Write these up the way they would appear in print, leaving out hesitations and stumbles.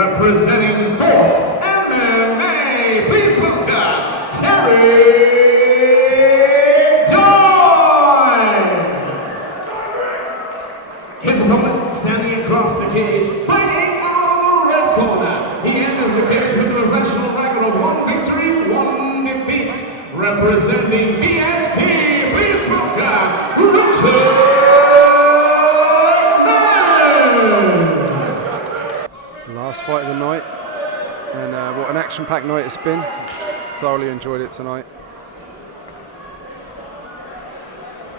representing Force MMA, please welcome Terry Doyle. His opponent standing across the cage, fighting out of the red corner. He enters the cage with a professional record of 1 victory, 1 defeat. Representing BST, please welcome Richard. Last fight of the night, and what an action-packed night it's been. Thoroughly enjoyed it tonight.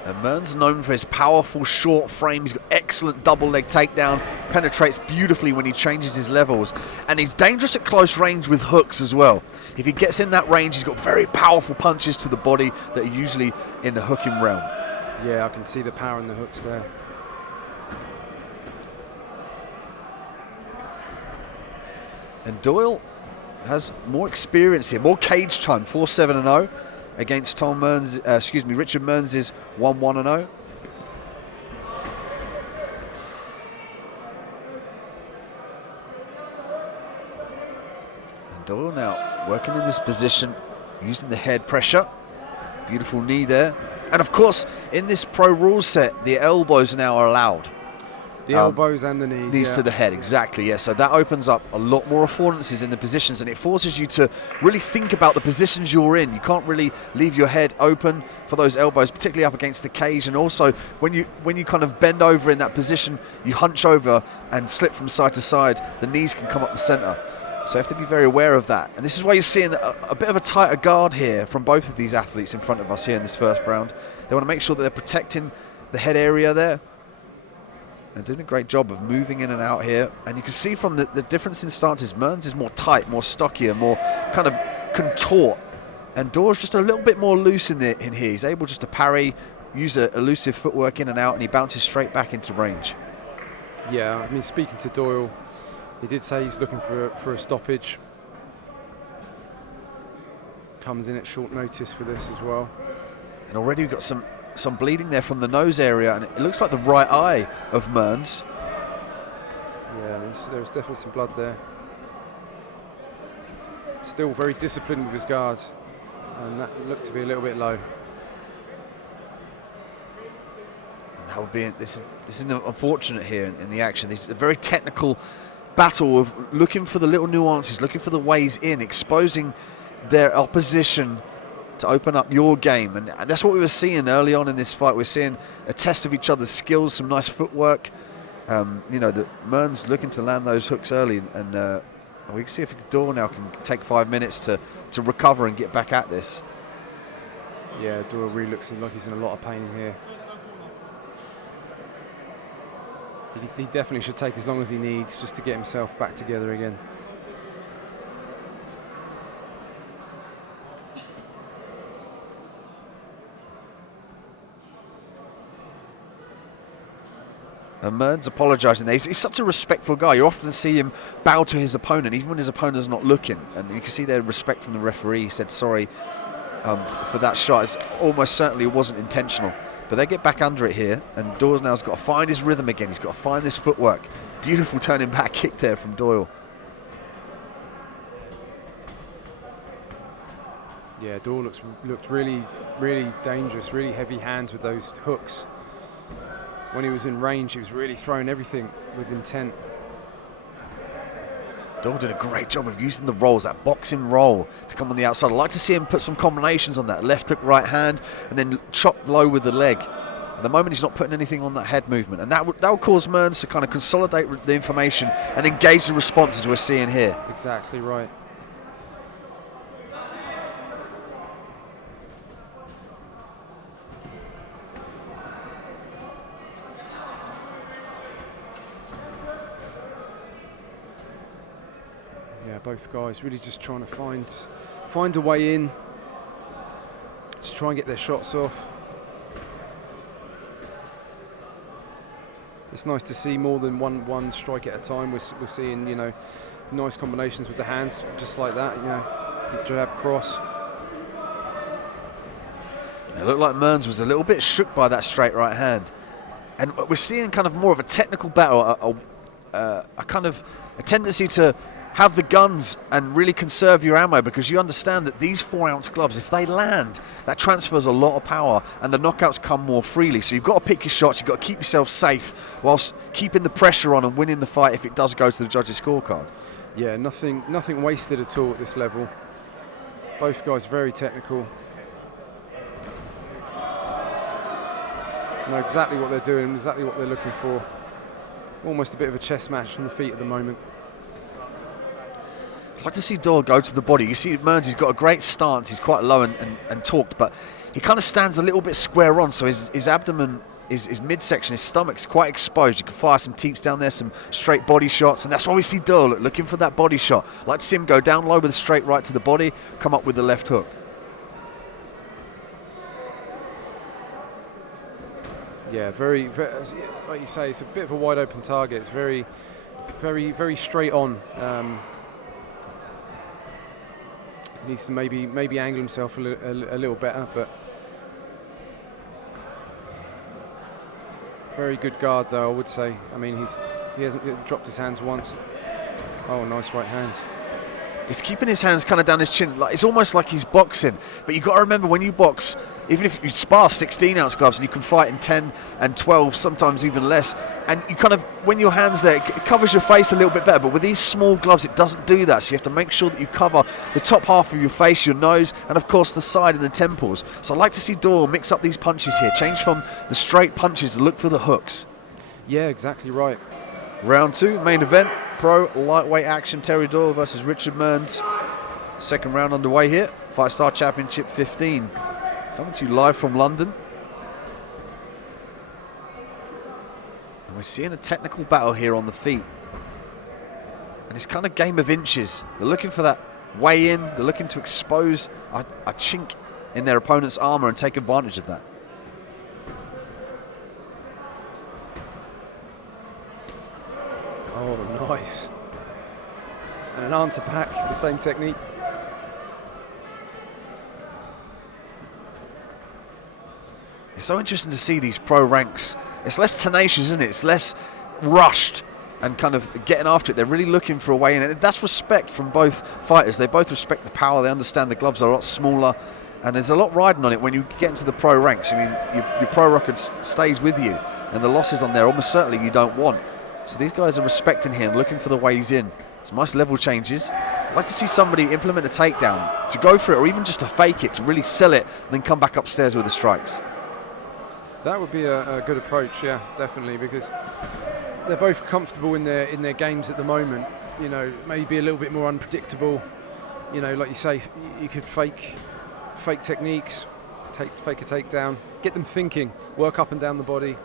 And Mearns known for his powerful short frame. He's got excellent double leg takedown, penetrates beautifully when he changes his levels, and he's dangerous at close range with hooks as well. If he gets in that range, he's got very powerful punches to the body that are usually in the hooking realm. Yeah, I can see the power in the hooks there. And Doyle has more experience here, more cage time, 4-7-0 against Richard Mearns' 1-1-0. And Doyle now working in this position, using the head pressure. Beautiful knee there. And of course, in this pro rules set, the elbows now are allowed. The elbows and the knees. Knees to the head, exactly, yes. So that opens up a lot more affordances in the positions, and it forces you to really think about the positions you're in. You can't really leave your head open for those elbows, particularly up against the cage. And also, when you kind of bend over in that position, you hunch over and slip from side to side. The knees can come up the center. So you have to be very aware of that. And this is why you're seeing a bit of a tighter guard here from both of these athletes in front of us here in this first round. They want to make sure that they're protecting the head area there. They're doing a great job of moving in and out here. And you can see from the difference in stances, Mearns is more tight, more stockier, more kind of contort. And Doyle's just a little bit more loose in here. He's able just to parry, use a elusive footwork in and out, and he bounces straight back into range. Yeah, I mean, speaking to Doyle, he did say he's looking for a stoppage. Comes in at short notice for this as well. And already we've got some bleeding there from the nose area, and it looks like the right eye of Mearns. Yeah, there's definitely some blood there. Still very disciplined with his guard, and that looked to be a little bit low. And that would be this is unfortunate here in the action. This is a very technical battle of looking for the little nuances, looking for the ways in, exposing their opposition to open up your game, and that's what we were seeing early on in this fight. We're seeing a test of each other's skills, some nice footwork. You know, the Mearns looking to land those hooks early, and we can see if Doyle now can take 5 minutes to recover and get back at this. Yeah, Doyle really looks like he's in a lot of pain here. He definitely should take as long as he needs just to get himself back together again. And Mearns apologising there. He's such a respectful guy. You often see him bow to his opponent, even when his opponent's not looking. And you can see their respect from the referee. He said sorry for that shot. It's almost certainly it wasn't intentional. But they get back under it here, and Doyle now's got to find his rhythm again. He's got to find this footwork. Beautiful turning back kick there from Doyle. Yeah, Doyle looked really, really dangerous, really heavy hands with those hooks. When he was in range, he was really throwing everything with intent. Doyle did a great job of using the rolls, that boxing roll, to come on the outside. I'd like to see him put some combinations on that. Left hook, right hand, and then chop low with the leg. At the moment, he's not putting anything on that head movement. And that will cause Mearns to kind of consolidate the information and then gauge the responses we're seeing here. Exactly right. Yeah, both guys really just trying to find a way in, just try and get their shots off. It's nice to see more than one strike at a time. We're seeing, you know, nice combinations with the hands, just like that, you know, jab, cross. It looked like Mearns was a little bit shook by that straight right hand. And we're seeing kind of more of a technical battle, a kind of a tendency to have the guns and really conserve your ammo, because you understand that these 4-ounce gloves, if they land, that transfers a lot of power and the knockouts come more freely. So you've got to pick your shots, you've got to keep yourself safe whilst keeping the pressure on and winning the fight if it does go to the judges' scorecard. Yeah, nothing wasted at all at this level. Both guys very technical. Know exactly what they're doing, exactly what they're looking for. Almost a bit of a chess match on the feet at the moment. I'd like to see Doyle go to the body. You see Mearns, he's got a great stance, he's quite low and talked, but he kind of stands a little bit square on, so his abdomen, his midsection, his stomach's quite exposed. You can fire some teeps down there, some straight body shots, and that's why we see Doyle looking for that body shot. I'd like to see him go down low with a straight right to the body, come up with the left hook. Yeah, very, like you say, it's a bit of a wide open target. It's very, very straight on. He needs to maybe angle himself a little better, but very good guard though, I would say. I mean, he hasn't dropped his hands once. Oh, nice right hand. He's keeping his hands kind of down his chin. Like, it's almost like he's boxing. But you've got to remember, when you box, even if you spar 16-ounce gloves and you can fight in 10 and 12, sometimes even less, and you kind of, when your hand's there, it covers your face a little bit better. But with these small gloves, it doesn't do that. So you have to make sure that you cover the top half of your face, your nose, and of course the side and the temples. So I'd like to see Doyle mix up these punches here, change from the straight punches to look for the hooks. Yeah, exactly right. Round 2, main event, pro lightweight action, Terry Doyle versus Richard Mearns. Second round underway here, FIGHTSTAR Championship 15. Coming to you live from London. And we're seeing a technical battle here on the feet. And it's kind of game of inches. They're looking for that way in, they're looking to expose a chink in their opponent's armor and take advantage of that. Oh, nice. And an answer back, the same technique. It's so interesting to see these pro ranks. It's less tenacious, isn't it? It's less rushed and kind of getting after it. They're really looking for a way in. And that's respect from both fighters. They both respect the power. They understand the gloves are a lot smaller. And there's a lot riding on it when you get into the pro ranks. I mean, your pro record stays with you. And the losses on there, almost certainly you don't want. So these guys are respecting him, looking for the ways in. Some nice level changes. I'd like to see somebody implement a takedown, to go for it, or even just to fake it, to really sell it, and then come back upstairs with the strikes. That would be a good approach, yeah, definitely, because they're both comfortable in their games at the moment. You know, maybe a little bit more unpredictable. You know, like you say, you could fake techniques, fake a takedown, get them thinking, work up and down the body.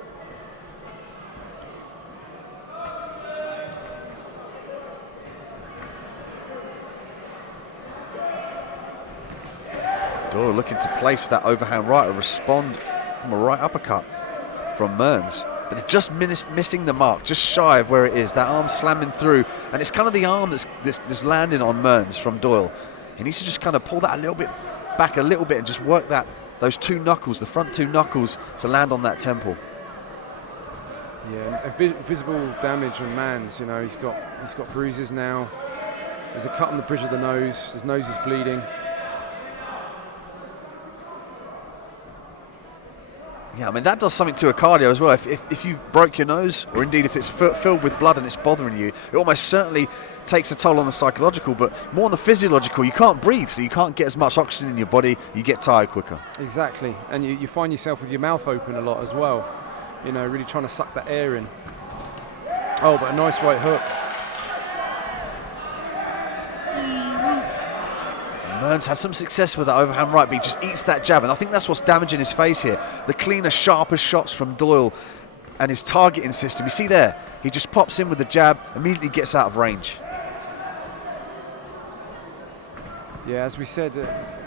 Doyle looking to place that overhand right, or respond from a right uppercut from Mearns. But they're just missing the mark, just shy of where it is. That arm slamming through, and it's kind of the arm that's landing on Mearns from Doyle. He needs to just kind of pull that a little bit back a little bit and just work those two knuckles, the front two knuckles, to land on that temple. Yeah, visible damage on Mearns. You know, he's got bruises now. There's a cut on the bridge of the nose. His nose is bleeding. Yeah, I mean, that does something to a cardio as well. If you broke your nose, or indeed if it's filled with blood and it's bothering you, it almost certainly takes a toll on the psychological, but more on the physiological. You can't breathe, so you can't get as much oxygen in your body. You get tired quicker. Exactly, and you find yourself with your mouth open a lot as well. You know, really trying to suck that air in. Oh, but a nice right hook. Mearns has some success with that overhand right, but he just eats that jab, and I think that's what's damaging his face here. The cleaner, sharper shots from Doyle and his targeting system. You see there, he just pops in with the jab, immediately gets out of range. Yeah, as we said,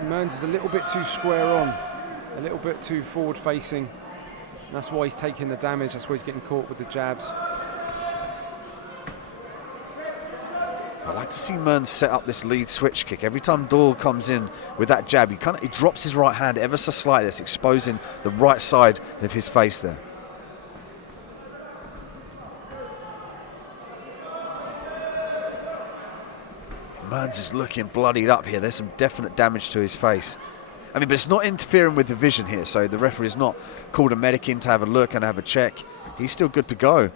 Mearns is a little bit too square on, a little bit too forward facing. That's why he's taking the damage, that's why he's getting caught with the jabs. I like to see Mearns set up this lead switch kick. Every time Doyle comes in with that jab, he drops his right hand ever so slightly. That's exposing the right side of his face there. Mearns is looking bloodied up here. There's some definite damage to his face. I mean, but it's not interfering with the vision here, so the referee's not called a medic in to have a look and have a check. He's still good to go.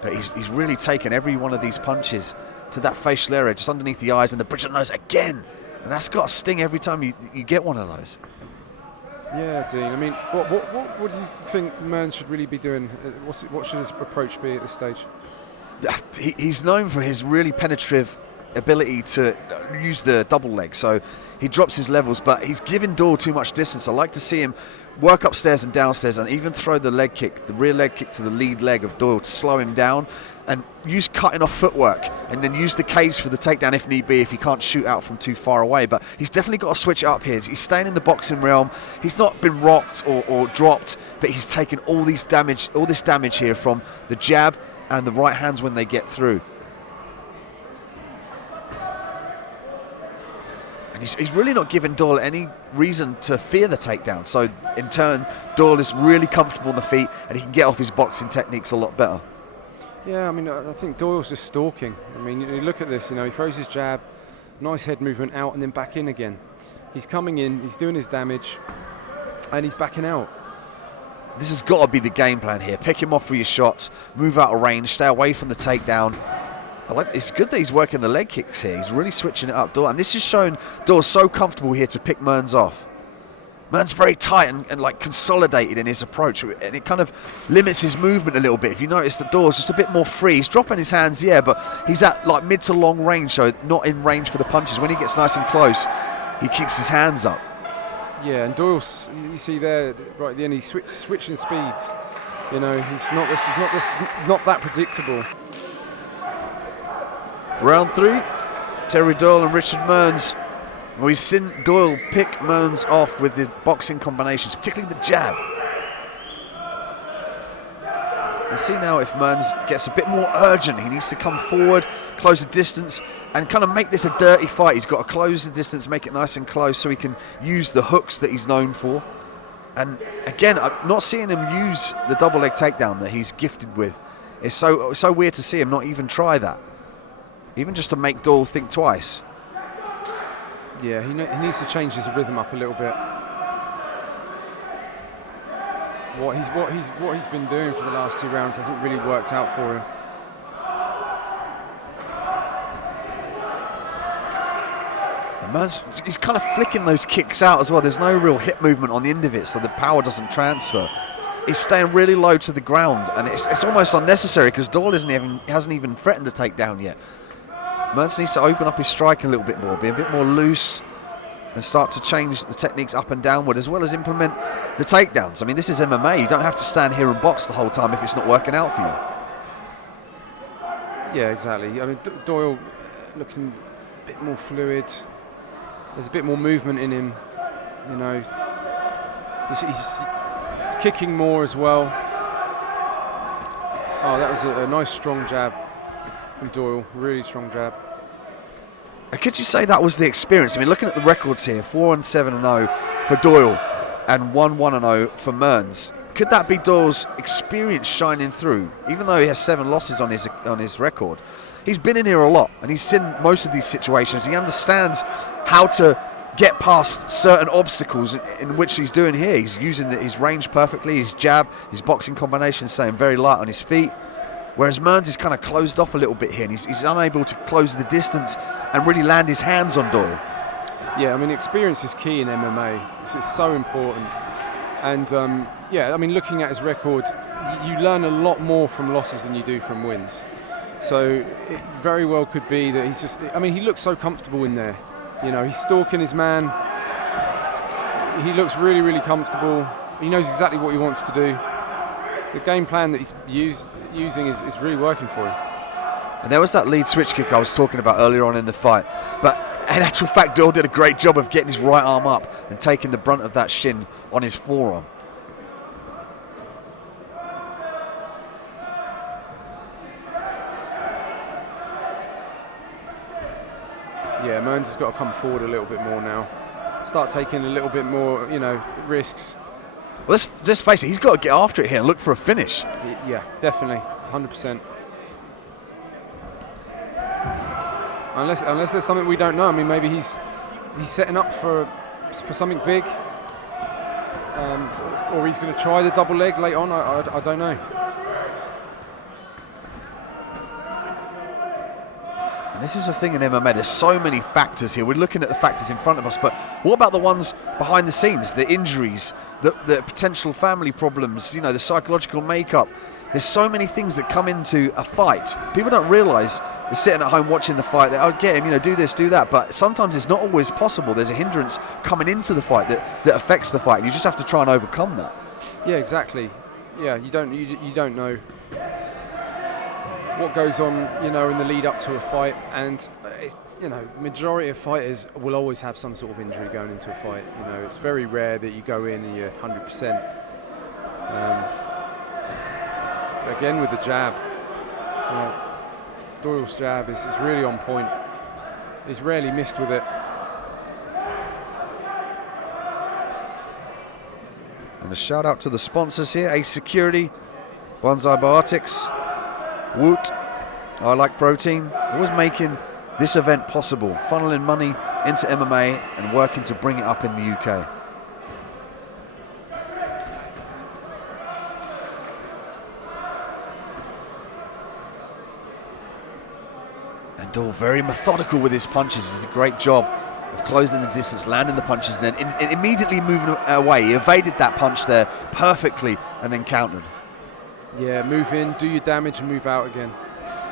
But he's really taken every one of these punches to that facial area, just underneath the eyes and the bridge of the nose again. And that's got a sting every time you get one of those. Yeah, Dean. I mean, what do you think Mearns should really be doing? What should his approach be at this stage? He's known for his really penetrative ability to use the double leg, so he drops his levels, but he's giving Doyle too much distance. I like to see him work upstairs and downstairs and even throw the leg kick, the rear leg kick to the lead leg of Doyle to slow him down, and use cutting off footwork, and then use the cage for the takedown if need be, if he can't shoot out from too far away. But he's definitely got to switch it up here. He's staying in the boxing realm. He's not been rocked or dropped, but he's taken all this damage here from the jab and the right hands when they get through. And he's really not giving Doyle any reason to fear the takedown. So in turn, Doyle is really comfortable on the feet and he can get off his boxing techniques a lot better. Yeah, I mean, I think Doyle's just stalking. I mean, you look at this, you know, he throws his jab, nice head movement out and then back in again. He's coming in, he's doing his damage, and he's backing out. This has got to be the game plan here. Pick him off with your shots, move out of range, stay away from the takedown. It's good that he's working the leg kicks here. He's really switching it up, Doyle. And this has shown Doyle's so comfortable here to pick Mearns off. Mearns very tight and like consolidated in his approach, and it kind of limits his movement a little bit. If you notice, the Doyle's just a bit more free. He's dropping his hands, yeah, but he's at like mid to long range, so not in range for the punches. When he gets nice and close, he keeps his hands up. Yeah, and Doyle's, you see there right at the end, he's switching speeds. You know, this is not that predictable. Round 3, Terry Doyle and Richard Mearns. We've seen Doyle pick Mearns off with his boxing combinations, particularly the jab. Let's see now if Mearns gets a bit more urgent. He needs to come forward, close the distance, and kind of make this a dirty fight. He's got to close the distance, make it nice and close so he can use the hooks that he's known for. And again, I'm not seeing him use the double leg takedown that he's gifted with. It's so weird to see him not even try that, even just to make Doyle think twice. Yeah, he needs to change his rhythm up a little bit. What he's been doing for the last 2 rounds hasn't really worked out for him. And Mearns, he's kind of flicking those kicks out as well. There's no real hip movement on the end of it, so the power doesn't transfer. He's staying really low to the ground, and it's almost unnecessary because Doyle hasn't even threatened a takedown yet. Mearns needs to open up his striking a little bit more, be a bit more loose, and start to change the techniques up and downward, as well as implement the takedowns. I mean, this is MMA. You don't have to stand here and box the whole time if it's not working out for you. Yeah, exactly. I mean, Doyle looking a bit more fluid. There's a bit more movement in him. You know, he's kicking more as well. Oh, that was a nice strong jab from Doyle, really strong jab. Could you say that was the experience? I mean, looking at the records here, 4-7-0 for Doyle and 1-1-0 for Mearns. Could that be Doyle's experience shining through? Even though he has 7 losses on his record, he's been in here a lot and he's seen most of these situations. He understands how to get past certain obstacles in which he's doing here. He's using his range perfectly, his jab, his boxing combination, staying very light on his feet. Whereas Mearns is kind of closed off a little bit here, and he's unable to close the distance and really land his hands on Doyle. Yeah, I mean, experience is key in MMA. It's so important. And yeah, I mean, looking at his record, you learn a lot more from losses than you do from wins. So it very well could be that he's just, I mean, he looks so comfortable in there. You know, he's stalking his man. He looks really, really comfortable. He knows exactly what he wants to do. The game plan that he's using is really working for him. And there was that lead switch kick I was talking about earlier on in the fight. But in actual fact, Doyle did a great job of getting his right arm up and taking the brunt of that shin on his forearm. Yeah, Mearns has got to come forward a little bit more now. Start taking a little bit more, you know, risks. Well, let's face it, he's got to get after it here and look for a finish. Yeah, definitely, 100%. Unless there's something we don't know. I mean, maybe he's setting up for something big, or he's going to try the double leg late on. I don't know. And this is the thing in MMA. There's so many factors here. We're looking at the factors in front of us, but what about the ones behind the scenes? The injuries, the potential family problems. You know, the psychological makeup. There's so many things that come into a fight. People don't realise they're sitting at home watching the fight. They get him, you know, do this, do that. But sometimes it's not always possible. There's a hindrance coming into the fight that affects the fight. You just have to try and overcome that. Yeah, exactly. Yeah, you don't know what goes on, you know, in the lead up to a fight, and you know, majority of fighters will always have some sort of injury going into a fight. You know, it's very rare that you go in and you're 100%. Again with the jab, Doyle's jab is really on point. He's rarely missed with it. And a shout out to the sponsors here: Ace Security, Bonsai Biotics, Woot, I Like Protein, always making this event possible, funneling money into MMA and working to bring it up in the UK. And Doyle very methodical with his punches. He does a great job of closing the distance, landing the punches, and then immediately moving away. He evaded that punch there perfectly and then countered. Yeah, move in, do your damage and move out again.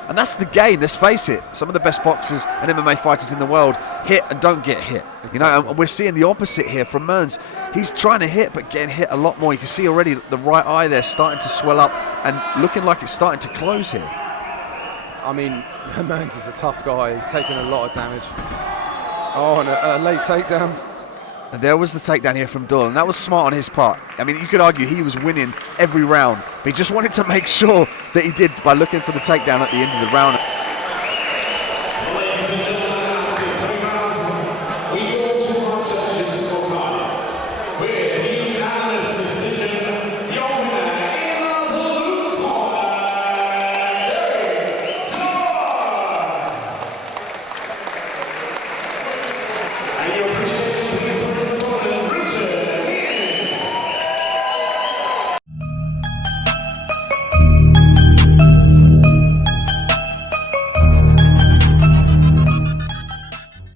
And that's the game, let's face it. Some of the best boxers and MMA fighters in the world hit and don't get hit. Exactly. You know, and we're seeing the opposite here from Mearns. He's trying to hit, but getting hit a lot more. You can see already the right eye there starting to swell up and looking like it's starting to close here. I mean, Mearns is a tough guy. He's taking a lot of damage. Oh, and a late takedown. And there was the takedown here from Doyle, and that was smart on his part. I mean, you could argue he was winning every round, but he just wanted to make sure that he did by looking for the takedown at the end of the round.